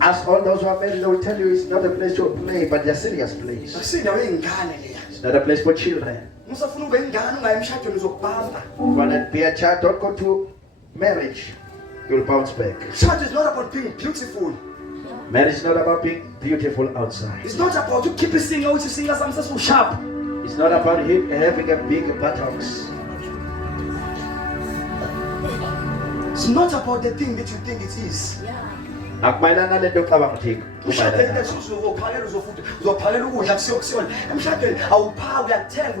As all those who are married, they will tell you it's not a place to play, but a serious place. It's not a place for children. If you want to be a child, don't go to marriage. You'll bounce back. Church is not about being beautiful. Marriage is not about being beautiful outside. It's not about you keep singing out, you sing as I'm so sharp. It's not about having a big buttocks. It's not about the thing that you think it is. Akumayelanga lento ocabanga ukuthi Emshadweni uzophakela uzofuthi uzophakelela ukudla kusiyokuyona. Emshadweni awuphaki uyathenga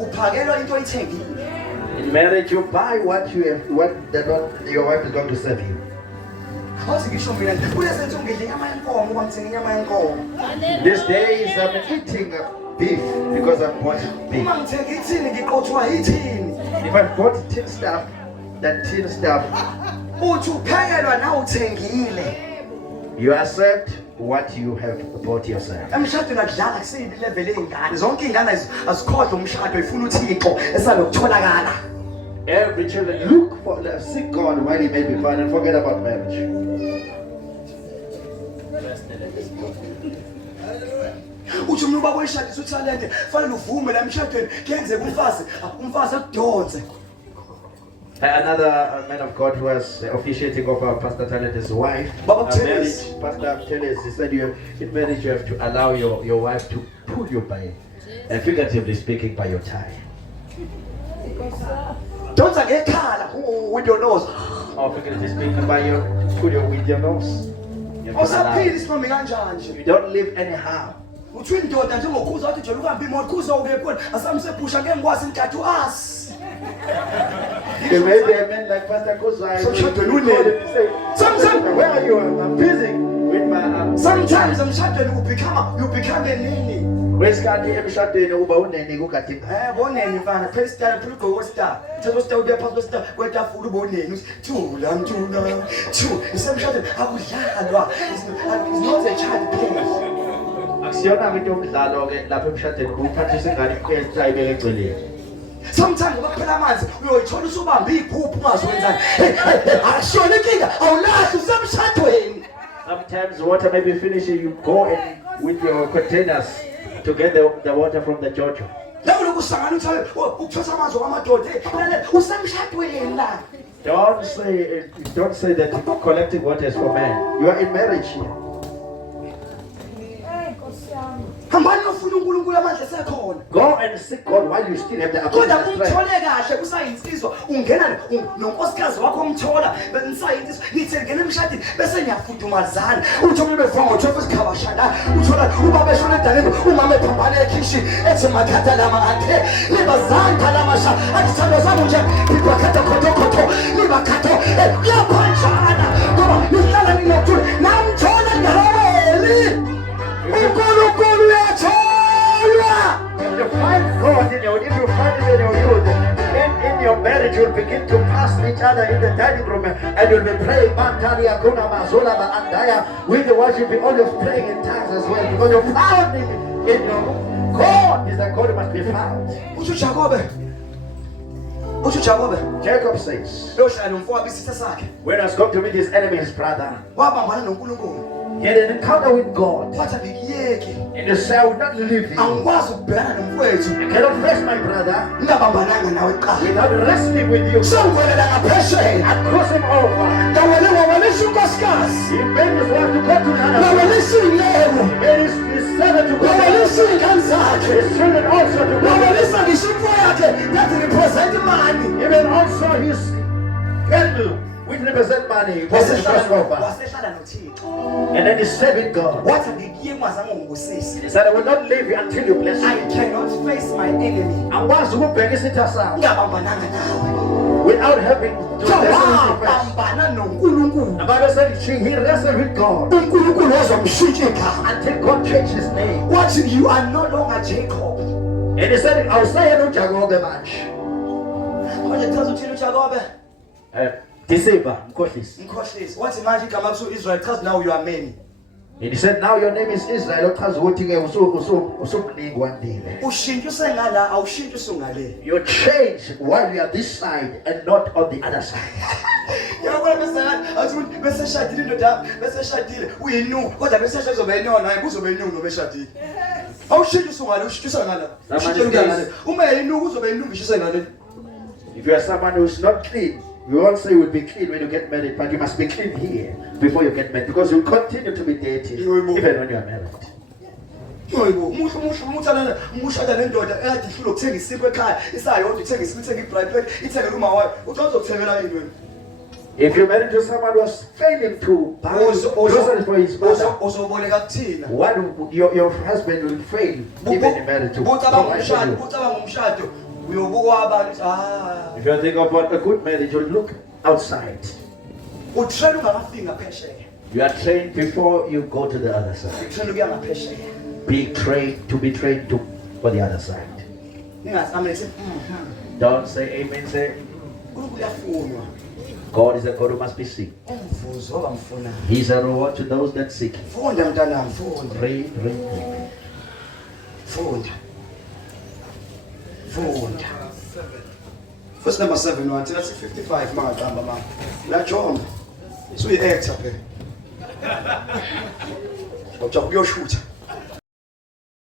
uphakelwa into oyithengile. In marriage you buy what your wife is going to serve you. These days I'm eating beef because I bought beef. If I bought tin stuff, that tin stuff, you accept what you have bought yourself. Every children look for, seek God while he may be found and forget about marriage. Another man of God who was officiating of our Pastor Talent's wife, marriage, Pastor Teles, he said in marriage you have to allow your wife to pull you by, figuratively speaking, by your tie. Don't get caught with your nose. Or figuratively speaking, by pull you with your nose. You don't live anyhow. You may be a man like Pastor Kozai. Sometimes, where are you? I'm busy with my. Sometimes you become a nini. Where's God? Emshadweni uba unene kukade. Bonene mfana. Pastor Pluto Costa. Thelosita ude pastor kwetafula ubonene. Thula. Isemshadweni akudlalwa. It's not a child play. Akusiyona into yomdlalo ke lapha emshadweni kuphathisa ingane esayibeke egceleni. Sometimes baphela amanzi uyoyithola usubamba iphuphu ungazwenzani. Ashona inkinga awulahle usemshadweni. Sometimes water may be finishing, you go and with your containers to get the water from the Jojo. Don't say that collecting water is for men. You are in marriage here. Go and seek God while you still have the ability. If you find God if you find Him in your youth, in your marriage you'll begin to pass each other in the dining room and you'll be praying with the worship, you'll always praying in tongues as well because you found Him in your God is the God who must be found. Jacob says, when I was going to meet his enemy, his brother, he had an encounter with God. And he said, I will not leave you. I cannot face my brother without wrestling with you. I cross him over. He made his wife to go to another. He made his servant to go to another. His children also to go. Even also his cattle, which represent money, and then he said with God, he said, I will not leave you until you bless me. I cannot face my enemy without having to wrestle with the Bible said he wrestled with God until God changed his name. Watching you are no longer Jacob. And he said, I'll say no Jacob much. Deceiver, Mkhohlisi. What's the magic come up to Israel? Because now you are many. And he said, now your name is Israel. You change while you are this side and not on the other side. athi umuntu bese shadile indoda bese shadile uyinu kodwa bese shadile uzobe yinona hayi kuzobe yinu ngobe shadile awushintshisa ngale ushintshisa ngala ushintshisa ngale uma yinu kuzobe yinu ngishisa ngale. If you are someone who is not clean, we won't say you will be clean when you get married, but you must be clean here before you get married, because you will continue to be dirty even when you are married. Yoyibo umushada nendoda ekade ihlulo ukuthenga isipho ekhaya isayodwa ithenga isipho ithenga ibride ithenge luma wayo uthi uzokuthengela yini wena. If you're married to someone who was failing to buy groceries for his mother, uzoboleka kuthina what your husband will fail even in marriage to umshado uyobukwa abantu if you think about a good marriage, you'll look outside. utrain ungakafiki ngaphesheya. You are trained before you go to the other side. utrain ukuya ngaphesheya. Be trained to for the other side. ningasamele Don't say amen, say uyafunwa. God is a God who must be seen. umvuzo obamfuna. He's a reward to those that seek. Funda mntanami funda. Pray. Funda. Verse number 7 one. That's 55 manje hamba mama. La John. So you actor phela. Ujabuka uyoshutha.